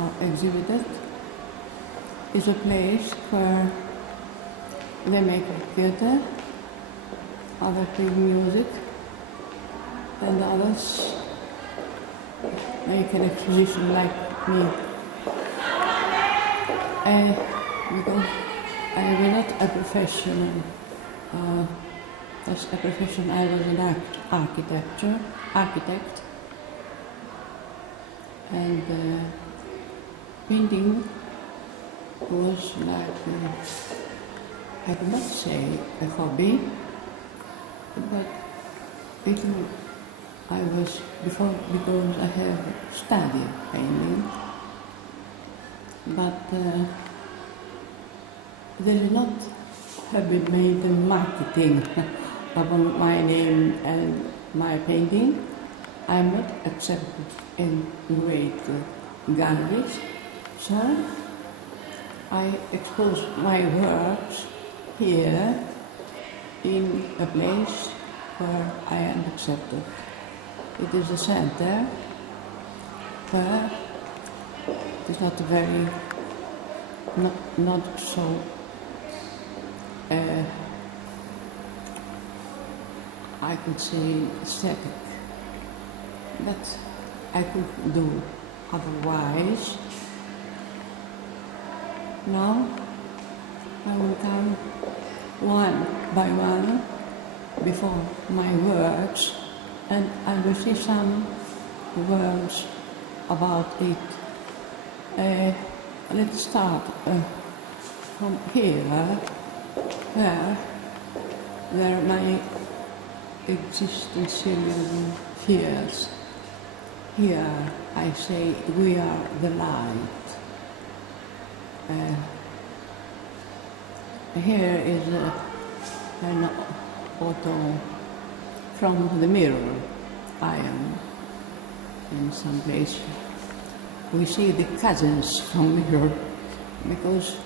are exhibited is a place where they make theatre, others play music, and others make an exposition like me. Because I was not a professional. As a profession, I was an architect, and painting was like, I could not say a hobby, but painting I was before because I have studied painting, but there is not have been made a marketing upon my name and my painting. I am not accepted in great galleries, so I expose my works here in a place where I am accepted. It is a center where it is not very, not so I could say aesthetic, but I could do otherwise. Now I will come one by one before my works, and I will see some words about it. Let's start from here, where there are my existential fears. Here I say we are the light. Here is an photo from the mirror. I am in some place. We see the cousins from mirror because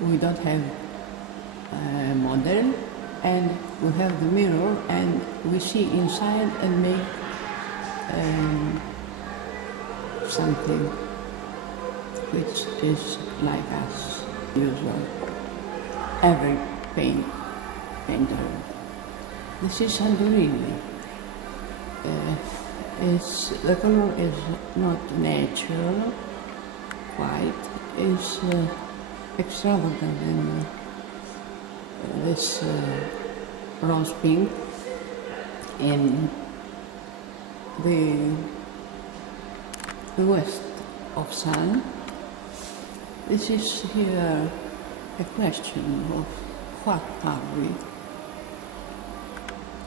we don't have a model, and we have the mirror, and we see inside and make something which is like us, usual. Every painter. This is Santorini. The color is not natural, quite. It's extravagant in this rose pink in the west of sun. This is here a question of what are we?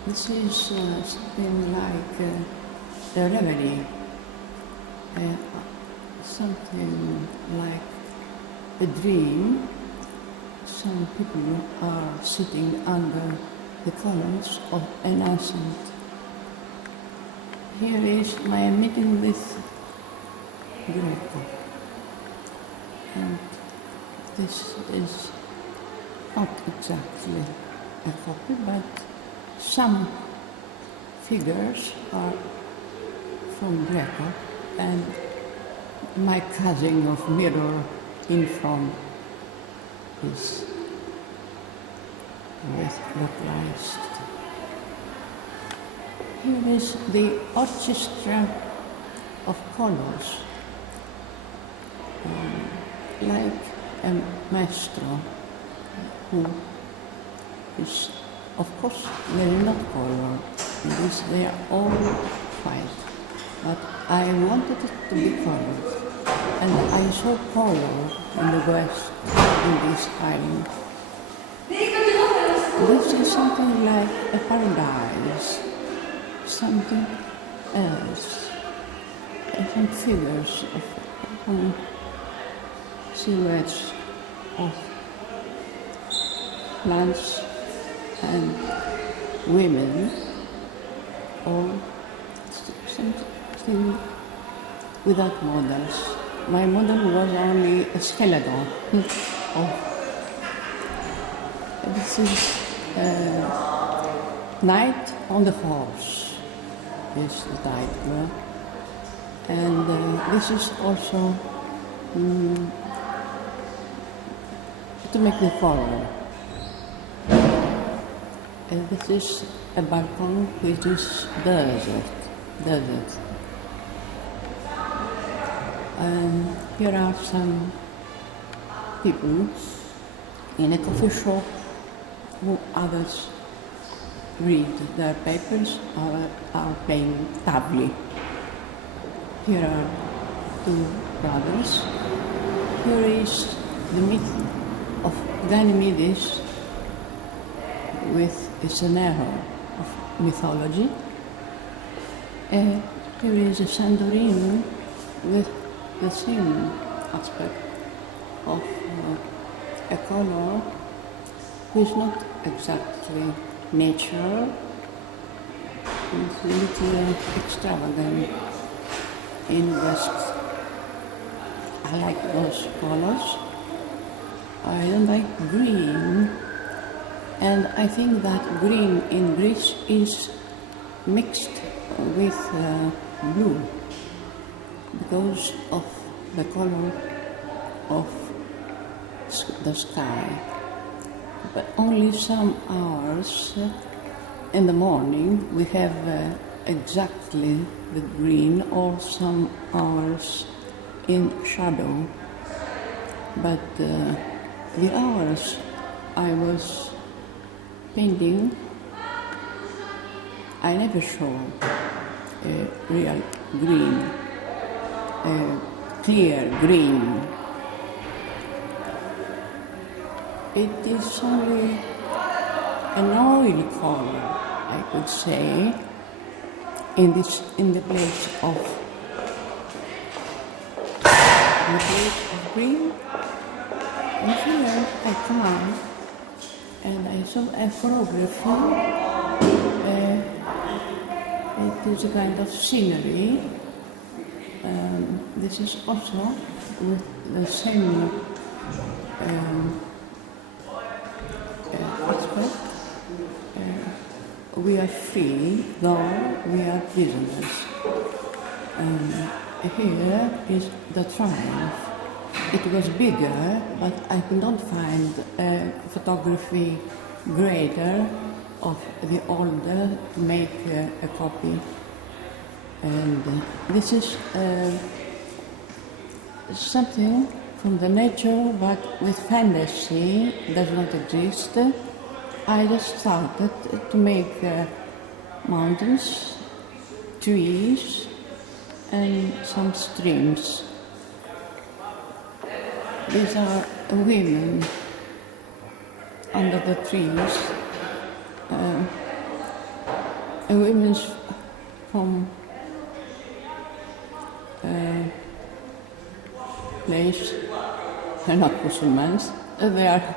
This is something like a reverie, something like a dream. Some people are sitting under the columns of ΕΝΑΣ. Here is my meeting with Greco. And this is not exactly a copy, but some figures are from Greco, and my cousin of mirror in front is localized. Here is the orchestra of colors, like a maestro who is, of course, they are not color. They are all white, but I wanted it to be colored, and I saw color in the West, in this island. This is something like a paradise, something else, some figures of some silhouettes of plants and women, or something without models. My model was only a skeleton of. This is Night on the Horse, is the title. And this is also to make the following. This is a balcony which is desert. And here are some people in a coffee shop who others read their papers or are playing tabli. Here are two brothers. Here is the myth of Ganymedes with a scenario of mythology. Here is a Santorini with the same aspect of a color which is not exactly natural, it's a little extravagant in West. I like those colors. I don't like green, and I think that green in Greece is mixed with blue because of the color of the sky. But only some hours in the morning we have exactly the green, or some hours in shadow. But the hours I was painting, I never saw a real green, a clear green. It is only an oil color, I could say, in the place of green. And here I come and I saw a photography. It is a kind of scenery. This is also with the same aspect. We are free, though we are prisoners. Here is the triumph. It was bigger, but I could not find a photography greater of the older to make a copy. And this is something from the nature but with fantasy does not exist. I just started to make mountains, trees, and some streams. These are women under the trees, women from place, they're not Muslims, they are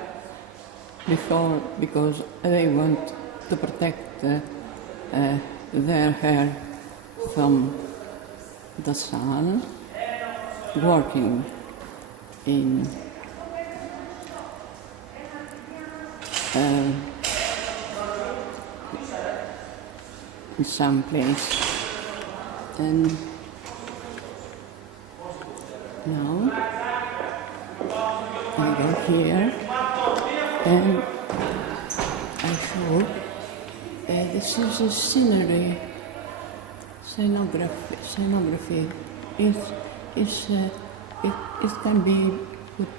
before because they want to protect their hair from the sun, working in some place. And now I go here and I show this is a scenery, scenography. It can be put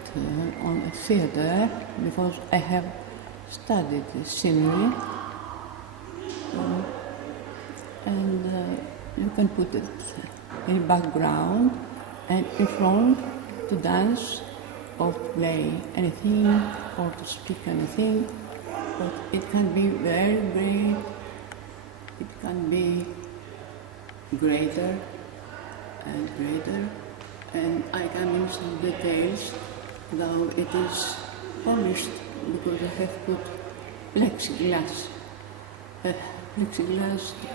on a theater because I have studied the scenery, and you can put it in background and in front to dance or to play anything or to speak anything. But it can be very great, it can be greater and greater, and I come in some details, though it is polished because I have put plexiglass to